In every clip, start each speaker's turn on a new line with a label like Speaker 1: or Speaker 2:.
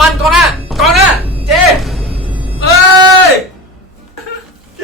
Speaker 1: มันกองหน้ากองหน้าเจเอ้ยเจ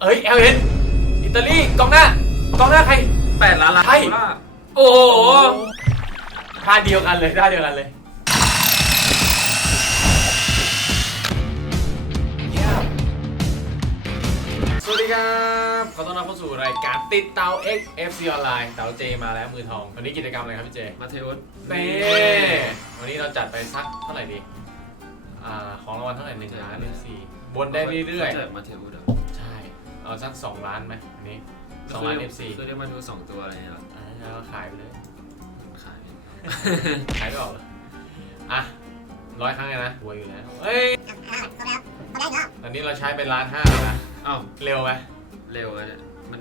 Speaker 1: เอ้ยเอลเอ็นอิตาลีกองหน้ากองหน้าใคร
Speaker 2: แปดล้านล้าน
Speaker 1: ใช่
Speaker 2: ดอลลาร์โอ้โห
Speaker 1: ท่าเดียวกันเลยท่าเดียวกันเลยเยี่ยมสวัสดีครับ ขอต้อนรับเข้าสู่รายการติดเตา X FC ออนไลน์เตาเจมาแล้วมือทอง วันนี้กิจกรรมอะไรครับพี่เจ
Speaker 2: มาเทอุส
Speaker 1: เน่วันนี้เราจัดไปสักเท่าไหร่ดีอ่าของรางวัลเท่าไหร่หนึ่งล้านหนึ่งสี่บนได้เรื่อย
Speaker 2: ขาจะมาเทอุสเหรอ
Speaker 1: ๆ ใช่ เอาสักสองล้านไหมอันนี้สองล้าน FC
Speaker 2: คือเรียกมาดูสองตัวอะไรเนี่ยเหรอ
Speaker 1: อ่าแล้วขายไปเลย
Speaker 2: ขาย
Speaker 1: ขายไม่ออกเหรออะร้อยครั้งเลยนะรวยอยู่แล้วเฮ้ยตอนนี้เราใช้เป็นล้านห้าแล้วนะ
Speaker 2: อ้าว
Speaker 1: เร็วไหม
Speaker 2: เร็วอะเนี่ยมัน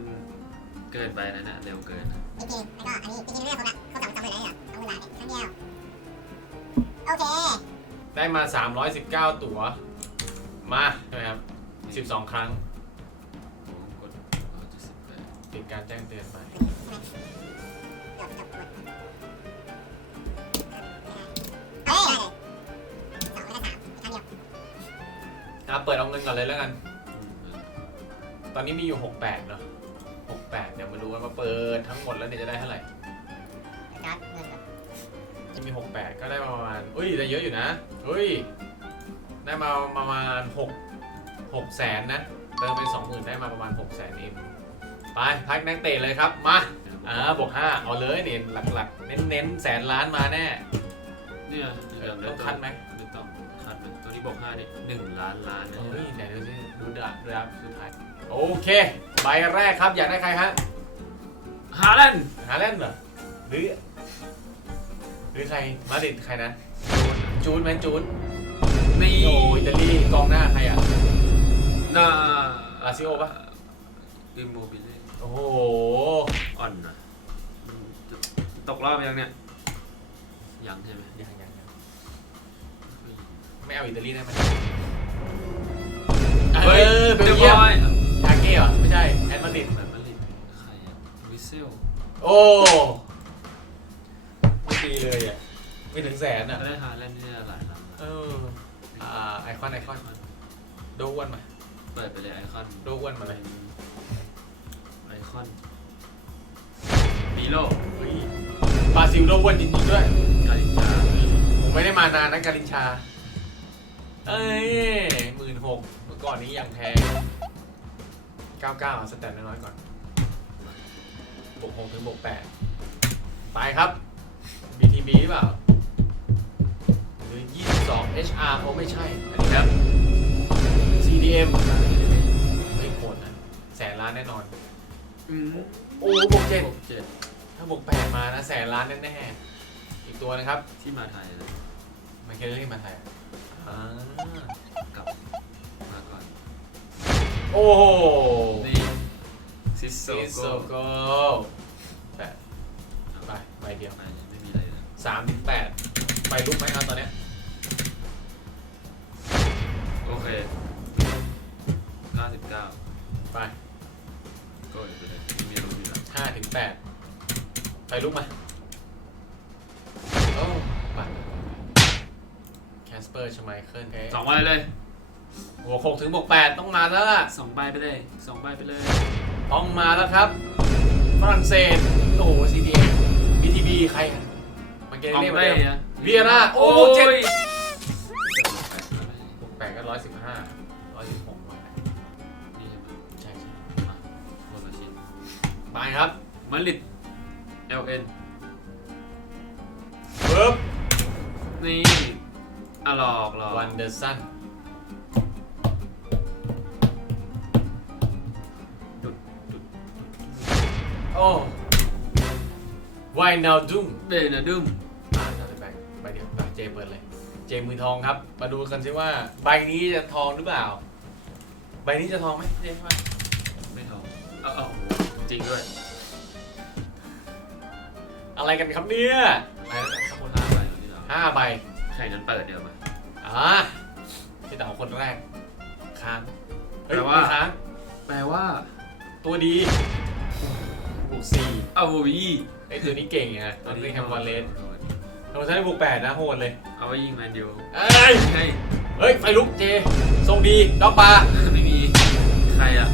Speaker 2: เกินไปนะเนี่ยเร็วเกินนะ
Speaker 3: จริงๆแล้วก็อันนี้จริงๆเรื่องคนละเขาสองจำเลยนะเนี่ยต้องเวลาเนี่ยครั้งเดียวโอเค
Speaker 1: ได้มา 319 ตั๋ว มาใช่ไหมครับ 12 ครั้ง
Speaker 2: โอ้กดร้อยเจ็ดสิบแปด
Speaker 1: ติดการแจ้งเตือนไป
Speaker 3: จบจบหมดเฮ้ยสองแล้วก็สามครั้งเดียว
Speaker 1: อะเปิดเอาเงินก่อนเลยแล้วกัน
Speaker 2: อืม
Speaker 1: ตอนนี้มีอยู่ 68 เนาะ68 เดี๋ยวมาดูกันว่าเปิดทั้งหมดแล้วเนี่ยจะได้เท่าไหร่
Speaker 3: การ์ดเงินก่อน
Speaker 1: จะมี 68 ก็ได้มาประมาณอุ้ยได้เยอะอยู่นะเฮ้ย ได้มาประมาณ 6 6แสนนะ เติมไป 20,000 ได้มาประมาณ 6 แสนเอ็มไป พักนักเตะเลยครับ มา อ่าบวก5เอาเลยเนี่ยหลักๆ เน้นๆ แสนล้านมาแน่
Speaker 2: เนี่ยเดี๋ยว
Speaker 1: ต้องคัดไหม
Speaker 2: ไม่ต้องคัดไหมตัว นี้บอกห้าดิหนึ่งล้านล้านนะ
Speaker 1: เฮ้ยไหนดูสิดูดาดูดาสุดท้ายโอเค ใบแรกครับอยากได้ใครฮะ
Speaker 2: ฮาแลนด์
Speaker 1: หาเล่นเหรอหรือหรือใครมาดริดใครนะ จูนแมนจูน
Speaker 2: นี่
Speaker 1: โอ้อิตาลีกองหน้าใครอะ
Speaker 2: น่า
Speaker 1: ลาซิโอปะ
Speaker 2: อิมโมบิเล่
Speaker 1: โอ้โห
Speaker 2: อ่อนนะอืมตกรอบยังเนี่ยยังใช่ไหม
Speaker 1: ยังยังยัง ไม่เอาอิตาลีได้ไหม
Speaker 2: เฮ้ย
Speaker 1: เออเบล
Speaker 2: เรียบ
Speaker 1: เยียม
Speaker 2: ร้อย
Speaker 1: ชาเก้เหรอไม่ใช่แอดมาดริด
Speaker 2: แบบมาดริดใครอะวิเซล
Speaker 1: โอ้ไม่ดีเลยอะไม่ถึงแสนอะ
Speaker 2: ก็ได้ฮาแลนด์ที่หลายครั้ง
Speaker 1: เอออ่าไอคอนไอคอนโดอ้วนมา
Speaker 2: เปิดไปเลยไอคอน
Speaker 1: โดอ้วนมาเลย
Speaker 2: ไอคอนมีโล
Speaker 1: เฮ้ยบราซิลโดอ้วนจริงๆด้วย
Speaker 2: กาลิจา
Speaker 1: ผมไม่ได้มานานนะการินชา เอ้ยหมื่นหกเมื่อก่อนนี้ยังแพงเก้าเก้าสแตนน้อยๆก่อนบวกหกถึงบวกแปดไปครับ BTB หรือเปล่า หรือ 22 HR โอ้ไม่ใช่ อันนี้ครับ CDM ไม่โหดนะ แสนล้านแน่นอน
Speaker 2: อืม
Speaker 1: โอ้บวกเจ็ด
Speaker 2: หกเจ็ด
Speaker 1: ถ้าบวกแปดมานะ แสนล้านแน่ๆ อีกตัวนะครับ
Speaker 2: ที่มาไทยนะ
Speaker 1: มาเคลลี่มาไทย อ่าก
Speaker 2: ลับมาก่อน
Speaker 1: โอ้โห
Speaker 2: นี่ซิสโซ
Speaker 1: ซิโซ
Speaker 2: โก
Speaker 1: โกแปดไปใบเดียว
Speaker 2: ไม่ไม่มีอะไรเลย
Speaker 1: สามถึงแปดไปลุกไหมครับตอนเนี้ย
Speaker 2: โอเคเก้าสิบเก้า
Speaker 1: ไป
Speaker 2: ก็ไปเลยไม่มีรู้อยู่แล้ว
Speaker 1: ห้าถึงแปดไปลุกมา สเปอร์ชไมเคิล
Speaker 2: สองใบเลย
Speaker 1: หัวหกถึงบวกแปดต้องมาแล้วล่ะ
Speaker 2: สองใบไปเลยสองใบไปเลย
Speaker 1: ต้องมาแล้วครับ ฝรั่งเศส โอ้โห CDM BTB ใครอะมาเก
Speaker 2: ออง
Speaker 1: เล่มา
Speaker 2: เล่
Speaker 1: เดิม
Speaker 2: อะ
Speaker 1: เวียร่าโอ้เจ็ด
Speaker 2: ย
Speaker 1: บวกแปดก็ร้อยสิบห้าร้อยสิบหกมา
Speaker 2: นี่ใช่ไหม
Speaker 1: ใช่ใช่
Speaker 2: อะคนละชิ้น
Speaker 1: ไปครับ
Speaker 2: มาดริด LN
Speaker 1: ปึ๊บ
Speaker 2: นี่ อะหลอกหลอก
Speaker 1: วันเดอร์สัน
Speaker 2: จุดจุด
Speaker 1: โอ้ไวนาดุม
Speaker 2: เบนาดุม
Speaker 1: อ่าจะไปไปเดี๋ยวไปเจเปิดเลย เจมือทองครับ มาดูกันสิว่า ใบนี้จะทองหรือเปล่า ใบนี้จะทองไหมเจว่า
Speaker 2: ไม่ทองเอ้าเอ้าจริงด้วย
Speaker 1: อะไรกันครับเนี่ยไปแล้วนะครับ
Speaker 2: คนห้าใบเหรอที่เรา
Speaker 1: ห้าใบ
Speaker 2: ใครนั้นเปิดเดียวมา
Speaker 1: อ่าพี่เต๋าคนแรก ค้างเฮ้ย
Speaker 2: แปลว่า
Speaker 1: ไม่ค้าง
Speaker 2: แปลว่า
Speaker 1: ตัวดีบวกสี่
Speaker 2: เอาวี
Speaker 1: ไอตัวนี้เก่งไงตัวนี้แฮมวอลเลสเราใช้บวกแปดนะโหดเลย
Speaker 2: เอาไว้ยิงแมนยู
Speaker 1: เอ้ย
Speaker 2: เฮ้ย
Speaker 1: เฮ้ย ไฟลุกเจ ทรงดีดอกปลา
Speaker 2: ไม่มี ใครอะ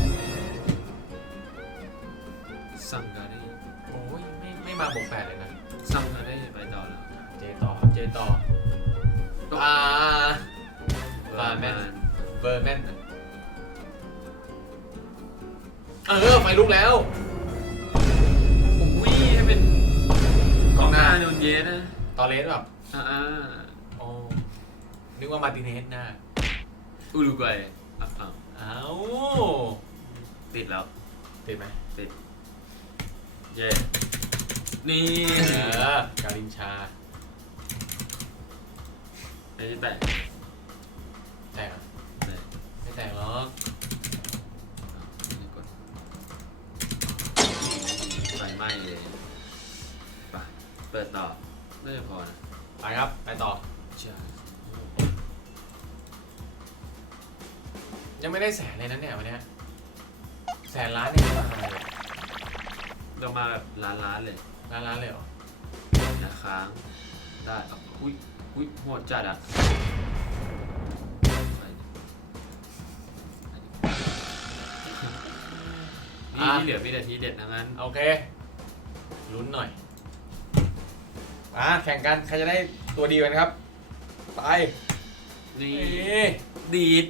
Speaker 2: ซังการ์ได้
Speaker 1: โอ้ยไม่ไม่มาบวกแปดเลยนะ
Speaker 2: ซังการ์ได้ไปต่อแล้ว
Speaker 1: เจต่อเจต่อ อ่าบาร์แมนเบอร์แมนเออไฟลุกแล้ว
Speaker 2: โอ้ยให้เป็นกองหน้าโนนเยสนะ
Speaker 1: ตอเลสแบบ
Speaker 2: อ่าอ่า
Speaker 1: โอ้นึกว่ามาร์ติเนสหน้า
Speaker 2: อุรุกวัยอะอะ
Speaker 1: เอ้า
Speaker 2: ติดแล้ว
Speaker 1: ติดไหม
Speaker 2: ติด เย่นี่
Speaker 1: เออการินชา
Speaker 2: ไอ้แตก
Speaker 1: แตกเหรอ
Speaker 2: แตก
Speaker 1: ไม่แตกหรอก
Speaker 2: อะไม่กดไฟไหม้เลยไปเปิดต่อน่าจะพอนะ
Speaker 1: ไปครับ ไปต่อ
Speaker 2: ใช่
Speaker 1: ยังไม่ได้แสนเลยนะเนี่ยวันเนี้ยแสนล้านเนี่ยไม่มาเลย
Speaker 2: เรามาแบบล้านๆเลย
Speaker 1: ล้านล้านเลยเหรอ
Speaker 2: นะค้างได้อะอุ้ย อุ้ยโหดจัดอะไปนี่ที่เหลือมีแต่ทีเด็ดทั้งนั้น
Speaker 1: โอเค ลุ้นหน่อย อะแข่งกัน ใครจะได้ตัวดีกันครับ ไป
Speaker 2: นี่
Speaker 1: นี่
Speaker 2: ดีด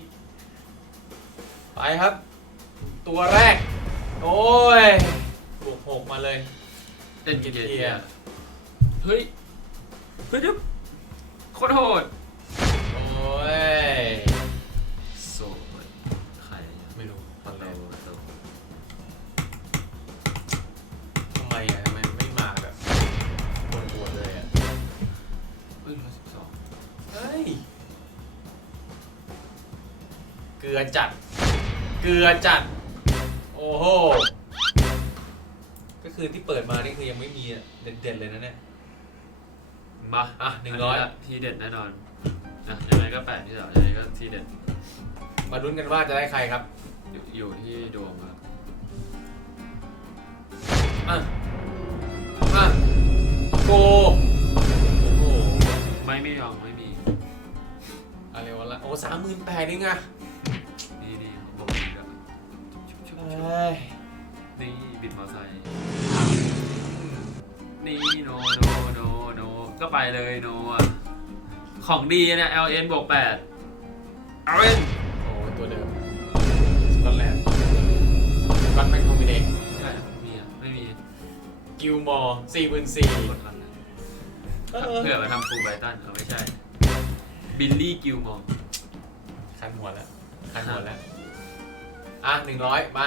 Speaker 1: ไปครับ ตัวแรก โอ้ยบวกหกมาเลย
Speaker 2: เป็นกิ
Speaker 1: เกี
Speaker 2: เที
Speaker 1: ย
Speaker 2: ย
Speaker 1: ร์
Speaker 2: เฮ้ยเฮ้ยจุ๊บ โคตรโหด
Speaker 1: โอ้ย
Speaker 2: โซ่ใครเนี่ย
Speaker 1: ไม่รู้ตอนแร
Speaker 2: โต
Speaker 1: ก
Speaker 2: โต
Speaker 1: ทำไมอะทำไมไม่มาแบบปวดๆเลยอะ
Speaker 2: เฮ้ยร้อยสิบสอง
Speaker 1: เฮ้ย เกลือจัด เกลือจัด โอ้โห ก็คือที่เปิดมานี่คือยังไม่มีอะเด็ดๆเลยนะเนี่ย
Speaker 2: มา
Speaker 1: อะ100
Speaker 2: ละทีเด็ดแน่นอนนะยังไงก็แปดที่สองยังไงก็ทีเด็ด
Speaker 1: มาลุ้นกันว่าจะได้ใครครับ
Speaker 2: อยู่อยู่ที่ดวงครับ
Speaker 1: อะอะโกโอ้โห
Speaker 2: ไม่ไม่ยอมไม่มี
Speaker 1: อะไรวะละโอ้สามหมื่นแปดเองอะ
Speaker 2: นี่นี่ของผมนี่ครับชุบชุบ
Speaker 1: เฮ
Speaker 2: ชุบ้
Speaker 1: ย
Speaker 2: นี่บิดมอไซค์นี่โนโนโนโน ก็ไปเลยโนอะของดีเนี่ย LN บวกแปด LN
Speaker 1: โอ้ตัวเดิมสกอตแลนด์ก็อตแมคโทมิเน
Speaker 2: ใช่มีอะไม่มี
Speaker 1: กิลมอร์สี่หมื่นสี่
Speaker 2: กดทันนะเผื่อมาทำฟูลไบตันเอาไม่ใช่ บิลลี่กิลมอร์
Speaker 1: คันหัวแล้วคันหัวแล้ว อะหนึ่งร้อยมา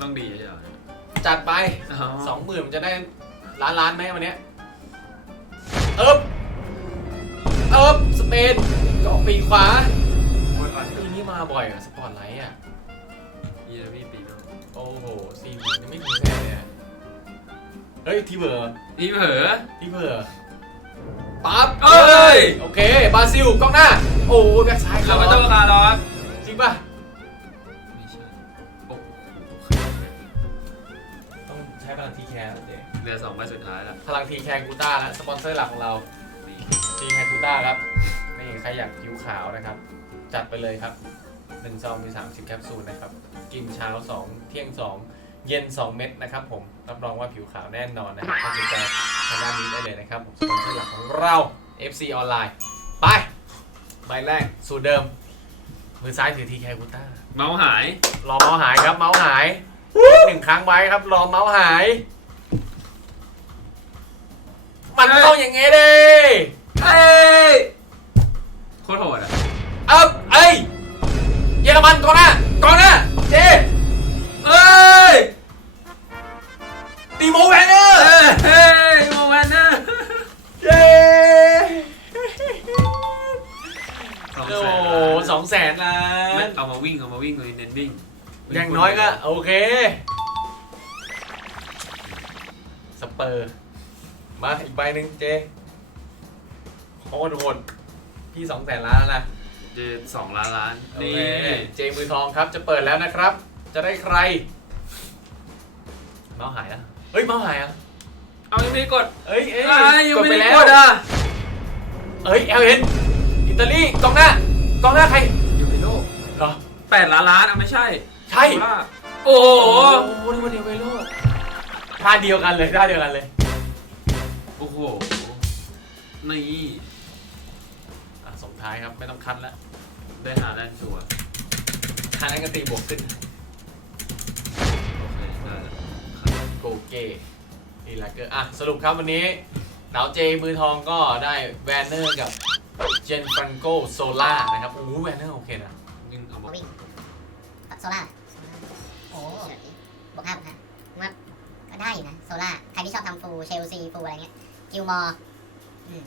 Speaker 2: ต้องดีใช่ไหม
Speaker 1: จัดไป
Speaker 2: อ๋อ
Speaker 1: สองหมื่นมันจะได้ล้านล้านไหมวันเนี้ย เอิบเอิบสเปนเกาะปีกขวา
Speaker 2: โคตรอ่อน
Speaker 1: ปีนี้มาบ่อยอะสปอร์ตไลท์อะ
Speaker 2: เยอร์มี่ปีโน่
Speaker 1: โอ้โหสี่หมื่นยังไม่ถึงแสนเลยอะเฮ้ยทีเบอร์
Speaker 2: อีเผลอ
Speaker 1: ทีเบอร์ปั๊บ
Speaker 2: เอ้ย
Speaker 1: โอเคบราซิลกล้องหน้า โอ้โหแบ็คซ้าย
Speaker 2: คาร์บาโตคาร์ลอส
Speaker 1: จริงป่ะ
Speaker 2: ไม่ใช่โอ้โห
Speaker 1: ต้องใช้พลังทีแคร์เจ๊
Speaker 2: เหลือสองใบสุดท้ายแล้ว
Speaker 1: พลังทีแคร์กูต้าแล้วสปอนเซอร์หลักของเรา
Speaker 2: นี่
Speaker 1: ทีแคร์กูต้าครับนี่ใครอยากผิวขาวนะครับ จัดไปเลยครับหนึ่งซองมี30 แคปซูลนะครับ กินเช้า 2 เที่ยง 2 เย็น 2 เม็ดนะครับผม รับรองว่าผิวขาวแน่นอนนะครับถ้าสนใจทางด้านนี้ได้เลยนะครับผมสปอนเซอร์หลักของเรา FC ออนไลน์ไป ใบแรก สูตรเดิม มือซ้ายถือทีแคร์กูต้า
Speaker 2: เมาส์หาย
Speaker 1: รอเมาส์หายครับเมาส์หายหนึ่งครั้งไว้ครับรอเมาส์หาย มันต้องอย่างงี้ดิ
Speaker 2: เอ้ยโคตรโหดอะ
Speaker 1: เอ้าเอ้ยเยอรมันก่อนหน้าก่อนหน้าเจ
Speaker 2: เอ้ย
Speaker 1: ตีโมแวนเนอร์
Speaker 2: เอ้ยเฮ้ยโมเวนเนอร์
Speaker 1: เย้
Speaker 2: สอง
Speaker 1: โอ้
Speaker 2: แสน
Speaker 1: โหสองแสนล้า
Speaker 2: ไม่
Speaker 1: น
Speaker 2: เอามาวิ่งเอามาวิ่งเลยเน้นวิ่ง
Speaker 1: อย่างน้อยก็ โอเค สเปอร์ มาอีกใบหนึ่งเจโคตรโหดพี่สองแสนล้านแล้วนะ
Speaker 2: เจสองล้านล้าน
Speaker 1: โอ
Speaker 2: นี่
Speaker 1: เคเจมือทองครับจะเปิดแล้วนะครับ จะได้ใคร เมาส์หายอะเฮ้ยเมาส์หายอะ
Speaker 2: เอายังไม่ได้กด
Speaker 1: เอ้ยเอ้ย
Speaker 2: เอ้ยยัง
Speaker 1: กด
Speaker 2: ไม่
Speaker 1: ไป
Speaker 2: ได้
Speaker 1: แล้ว
Speaker 2: กดอะ
Speaker 1: เอ้ยเอลเอ็นอิตาลีกองหน้ากองหน้าใคร
Speaker 2: อยู่ในโลก
Speaker 1: เหรอ
Speaker 2: แปดล้านล้านอะไม่ใช่
Speaker 1: ใช่
Speaker 2: ว่าโอ้โห
Speaker 1: โอ้โหนี่มันเดวิโลท่าเดียวกันเลยท่าเดียวกันเลย
Speaker 2: โอ้โห นี่
Speaker 1: อะส่งท้ายครับ ไม่ต้องคัดแล้ว
Speaker 2: ได้หาแลนด์ชัวร์
Speaker 1: ทางนั้นก็ตีบวกขึ้น
Speaker 2: โอเค ได้แล้ว
Speaker 1: โกเก้อีลาเกอร์อะ สรุปครับวันนี้ดาวเจมือทองก็ได้แวนเนอร์กับเจนฟรังโกโซล่านะครับโอ้โหแวนเนอร์โอเคนะ
Speaker 2: ยิงเอาบ
Speaker 3: โอ
Speaker 2: อก
Speaker 3: วิ่งโซล่าโอ้บวกห้าบวกห้าว่าก็ได้อยู่นะ โซล่าใครที่ชอบทำฟูเชลซีฟูอะไรเงี้ย กิลมอร์อืม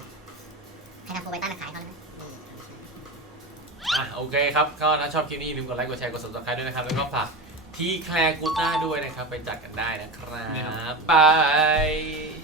Speaker 3: ใครทำฟูไบตันมาขายเขาเลยไหมนี่
Speaker 1: อะโอเคครับ ก็ถ้าชอบคลิปนี้อย่าลืมกดไลค์ กดแชร์ กด subscribe ด้วยนะครับ แล้วก็ฝากที่แคลร์กูต้าด้วยนะครับ ไปจัดกันได้นะครับบาย